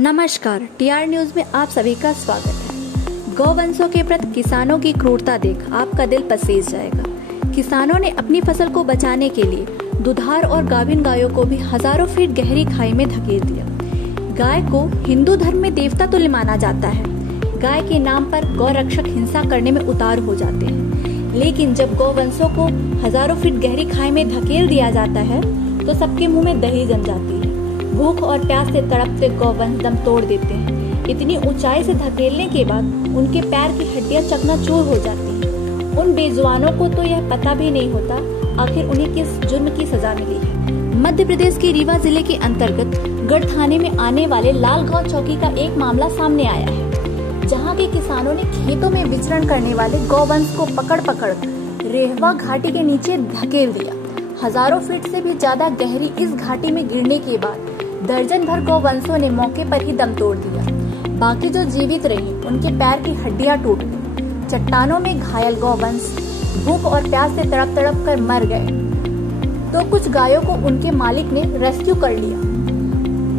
नमस्कार, TR news में आप सभी का स्वागत है। गौवंशों के प्रति किसानों की क्रूरता देख आपका दिल पसीज जाएगा। किसानों ने अपनी फसल को बचाने के लिए दुधार और गाभिन गायों को भी हजारों फीट गहरी खाई में धकेल दिया। गाय को हिंदू धर्म में देवता तुल्य माना जाता है। गाय के नाम पर गौ रक्षक हिंसा करने में उतार हो जाते हैं, लेकिन जब गौवंशों को हजारों फीट गहरी खाई में धकेल दिया जाता है तो सबके मुंह में दही जम जाती है। भूख और प्यास से तड़पते गौवंश दम तोड़ देते हैं। इतनी ऊंचाई से धकेलने के बाद उनके पैर की हड्डियां चकनाचूर हो जाती हैं। उन बेजुबानों को तो यह पता भी नहीं होता आखिर उन्हें किस जुर्म की सजा मिली है। मध्य प्रदेश के रीवा जिले के अंतर्गत गढ़ थाने में आने वाले लालगांव चौकी का एक मामला सामने आया है, जहाँ के किसानों ने खेतों में विचरण करने वाले गौवंश को पकड़ रेहवा घाटी के नीचे धकेल दिया। हजारों फीट से भी ज्यादा गहरी इस घाटी में गिरने के बाद दर्जन भर गौवंशों ने मौके पर ही दम तोड़ दिया। बाकी जो जीवित रही उनके पैर की हड्डियां टूट गईं। चट्टानों में घायल गौवंश भूख और प्यास से तड़प कर मर गए तो कुछ गायों को उनके मालिक ने रेस्क्यू कर लिया,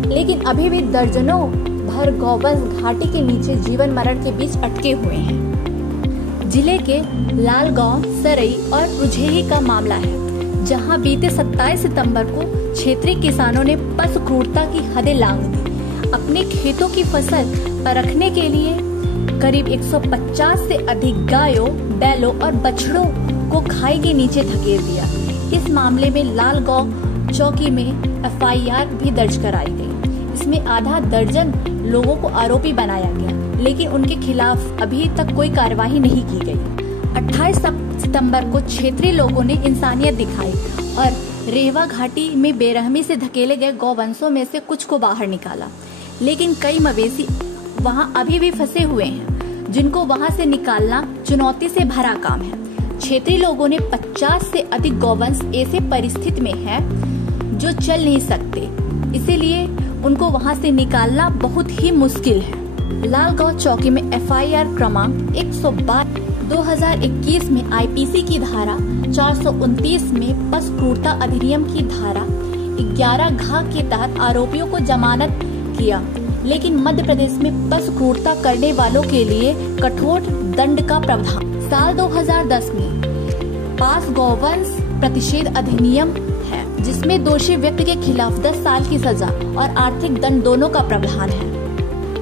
लेकिन अभी भी दर्जनों भर गौवंश घाटी के नीचे जीवन मरण के बीच अटके हुए हैं। जिले के लालगांव, सरई और रुझेही का मामला है, जहां बीते 27 सितंबर को क्षेत्रीय किसानों ने पशु क्रूरता की हदें लांघ दी। अपने खेतों की फसल परखने के लिए करीब 150 से अधिक गायों, बैलों और बछड़ों को खाई के नीचे धकेल दिया। इस मामले में लालगांव चौकी में एफआईआर भी दर्ज कराई गई। इसमें आधा दर्जन लोगों को आरोपी बनाया गया, लेकिन उनके खिलाफ अभी तक कोई कार्रवाई नहीं की गई। 28 सितंबर को क्षेत्रीय लोगों ने इंसानियत दिखाई और रेहवा घाटी में बेरहमी से धकेले गए गौवंशों में से कुछ को बाहर निकाला, लेकिन कई मवेशी वहां अभी भी फंसे हुए हैं, जिनको वहां से निकालना चुनौती से भरा काम है। क्षेत्रीय लोगों ने 50 से अधिक गौवंश ऐसे परिस्थिति में है जो चल नहीं सकते, इसीलिए उनको वहां से निकालना बहुत ही मुश्किल है। लालगांव चौकी में एफआईआर क्रमांक 112/2021 में आईपीसी की धारा 429 में पशु क्रूरता अधिनियम की धारा 11 घ के तहत आरोपियों को जमानत किया, लेकिन मध्य प्रदेश में पशु क्रूरता करने वालों के लिए कठोर दंड का प्रावधान। साल 2010 में पास गौवंश प्रतिषेध अधिनियम है, जिसमें दोषी व्यक्ति के खिलाफ 10 साल की सजा और आर्थिक दंड दोनों का प्रावधान है,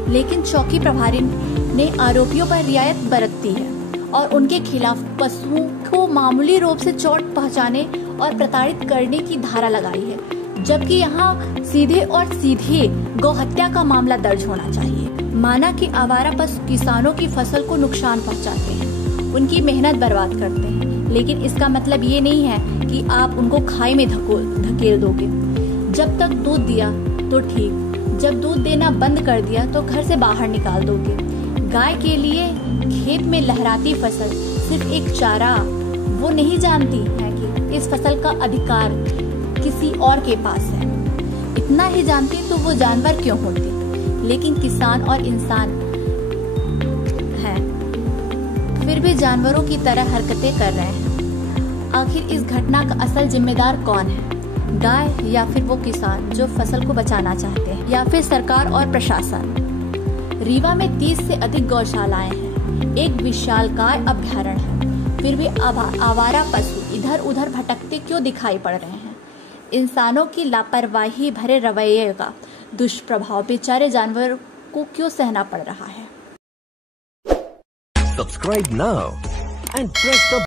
लेकिन चौकी प्रभारी ने आरोपियों पर रियायत बरती है और उनके खिलाफ पशुओं को मामूली रूप से चोट पहुंचाने और प्रताड़ित करने की धारा लगाई है, जबकि यहाँ सीधे गौ हत्या का मामला दर्ज होना चाहिए। माना कि आवारा पशु किसानों की फसल को नुकसान पहुंचाते हैं, उनकी मेहनत बर्बाद करते हैं, लेकिन इसका मतलब ये नहीं है कि आप उनको खाई में धकेल दोगे। जब तक दूध दिया तो ठीक, जब दूध देना बंद कर दिया तो घर से बाहर निकाल दोगे। गाय के लिए खेत में लहराती फसल सिर्फ एक चारा, वो नहीं जानती है कि इस फसल का अधिकार किसी और के पास है। इतना ही जानती तो वो जानवर क्यों होती, लेकिन किसान और इंसान हैं, फिर भी जानवरों की तरह हरकतें कर रहे हैं। आखिर इस घटना का असल जिम्मेदार कौन है? गाय या फिर वो किसान जो फसल को बचाना चाहते हैं, या फिर सरकार और प्रशासन? रीवा में 30 से अधिक गौशालाएं हैं, एक विशालकाय अभ्यारण्य है, फिर भी आवारा पशु इधर उधर भटकते क्यों दिखाई पड़ रहे हैं? इंसानों की लापरवाही भरे रवैये का दुष्प्रभाव बेचारे जानवरों को क्यों सहना पड़ रहा है? Subscribe now and press the